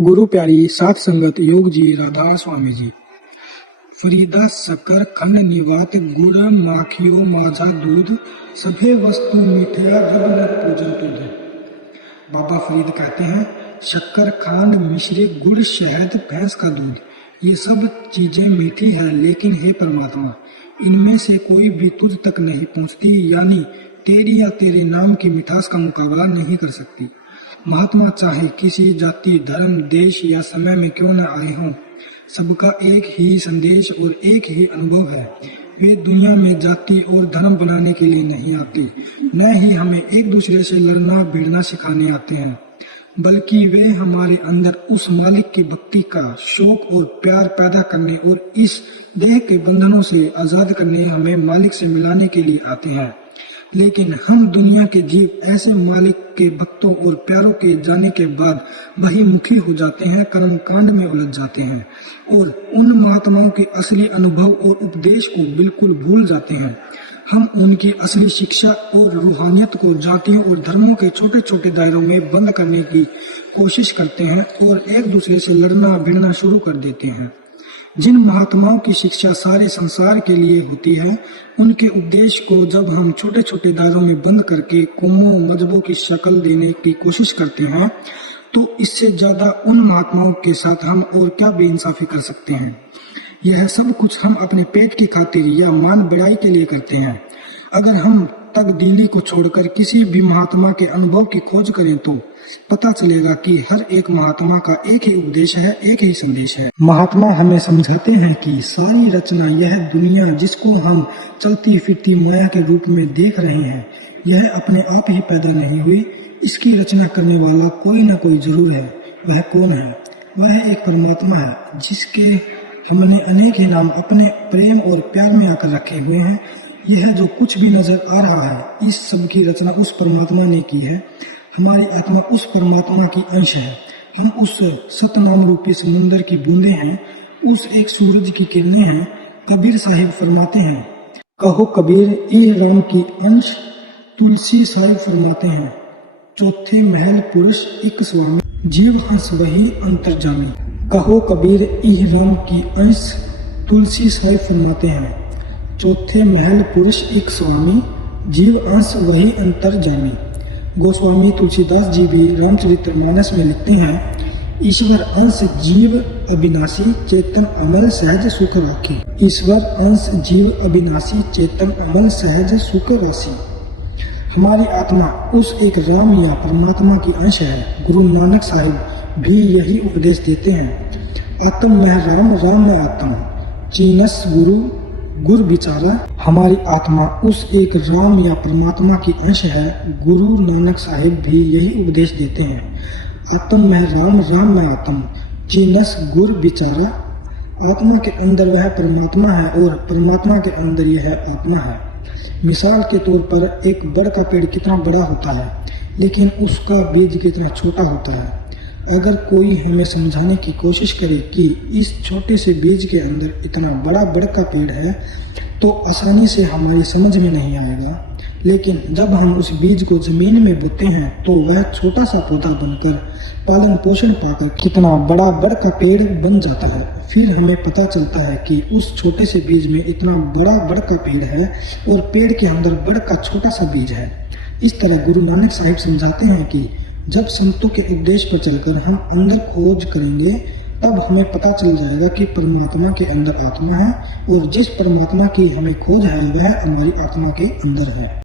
गुरु प्यारी सात संगत योग जी राधा स्वामी जी। फरीदा शक्कर खंड निवात गुड़ माखियो माझा दूध सभे वस्तु मीठया जगन्नाथ पूजन तुझ। बाबा फरीद कहते हैं शक्कर खांड मिश्री गुड़ शहद भैंस का दूध ये सब चीजें मीठी है, लेकिन हे परमात्मा इनमें से कोई भी तुझ तक नहीं पहुंचती, यानी तेरी या तेरे नाम की मिठास का मुकाबला नहीं कर सकती। महात्मा चाहे किसी जाति धर्म देश या समय में क्यों न आए हों, सबका एक ही संदेश और एक ही अनुभव है। वे दुनिया में जाति और धर्म बनाने के लिए नहीं आते, न ही हमें एक दूसरे से लड़ना भिड़ना सिखाने आते हैं, बल्कि वे हमारे अंदर उस मालिक की भक्ति का शौक और प्यार पैदा करने और इस देह के बंधनों से आजाद करने हमें मालिक से मिलाने के लिए आते हैं। लेकिन हम दुनिया के जीव ऐसे मालिक के भक्तों और प्यारों के जाने के बाद बहिर्मुखी हो जाते हैं, कर्म कांड में उलझ जाते हैं और उन महात्माओं के असली अनुभव और उपदेश को बिल्कुल भूल जाते हैं। हम उनकी असली शिक्षा और रूहानियत को जातियों और धर्मों के छोटे छोटे दायरों में बंद करने की कोशिश करते हैं और एक दूसरे से लड़ना भिड़ना शुरू कर देते हैं। जिन महात्माओं की शिक्षा सारे संसार के लिए होती है, उनके उपदेश को जब हम छोटे छोटे दायरों में बंद करके कौमों मजहबों की शक्ल देने की कोशिश करते हैं, तो इससे ज्यादा उन महात्माओं के साथ हम और क्या बेइंसाफी कर सकते हैं। यह सब कुछ हम अपने पेट की खातिर या मान बढ़ाई के लिए करते हैं। अगर हम तकदीली को छोड़कर किसी भी महात्मा के अनुभव की खोज करें तो पता चलेगा कि हर एक महात्मा का एक ही उपदेश है, एक ही संदेश है। महात्मा हमें समझाते हैं कि सारी रचना, यह दुनिया जिसको हम चलती फिरती माया के रूप में देख रहे हैं, यह अपने आप ही पैदा नहीं हुई। इसकी रचना करने वाला कोई ना कोई जरूर है। वह कौन है? वह एक परमात्मा है, जिसके हमने अनेक ही नाम अपने प्रेम और प्यार में आकर रखे हुए हैं। यह जो कुछ भी नजर आ रहा है, इस सब की रचना उस परमात्मा ने की है। हमारी आत्मा उस परमात्मा की अंश है। हम उस सतनाम रूपी समुद्र की बूंदें हैं, उस एक सूरज की किरणें हैं। कबीर साहिब फरमाते हैं, कहो कबीर ई राम की अंश। तुलसी साहिब फरमाते हैं, चौथे महल पुरुष एक स्वामी, जीव हंस वही अंतर्जामी। कहो कबीर ई राम की अंश। तुलसी साहिब फरमाते हैं, चौथे महल पुरुष एक स्वामी, जीव अंश वही अंतर्जामी। गोस्वामी तुलसीदास जी भी रामचरितमानस में लिखते हैं, ईश्वर अंश जीव अविनाशी चेतन अमल सहज सुख राखी। ईश्वर अंश जीव अविनाशी चेतन अमल सहज सुख राशि। हमारी आत्मा उस एक राम या परमात्मा की अंश है। गुरु नानक साहिब भी यही उपदेश देते हैं, आत्म में राम राम में आत्म चीनस गुरु गुरु विचारा। हमारी आत्मा उस एक राम या परमात्मा की अंश है। गुरु नानक साहिब भी यही उपदेश देते हैं, आत्म में राम राम में आत्म चीनस गुरु विचारा। आत्मा के अंदर वह परमात्मा है और परमात्मा के अंदर यह आत्मा है। मिसाल के तौर पर एक बड़ का पेड़ कितना बड़ा होता है, लेकिन उसका बीज कितना छोटा होता है। अगर कोई हमें समझाने की कोशिश करे कि इस छोटे से बीज के अंदर इतना बड़ा बड़ का पेड़ है, तो आसानी से हमारी समझ में नहीं आएगा। लेकिन जब हम उस बीज को जमीन में बोते हैं, तो वह छोटा सा पौधा बनकर पालन पोषण पाकर कितना बड़ा बड़ का पेड़ बन जाता है। फिर हमें पता चलता है कि उस छोटे से बीज में इतना बड़ा बड़ का पेड़ है और पेड़ के अंदर बड़ का छोटा सा बीज है। इस तरह गुरु नानक साहिब समझाते हैं कि जब संतों के उपदेश पर चलकर हम अंदर खोज करेंगे, तब हमें पता चल जाएगा कि परमात्मा के अंदर आत्मा है और जिस परमात्मा की हमें खोज है वह हमारी आत्मा के अंदर है।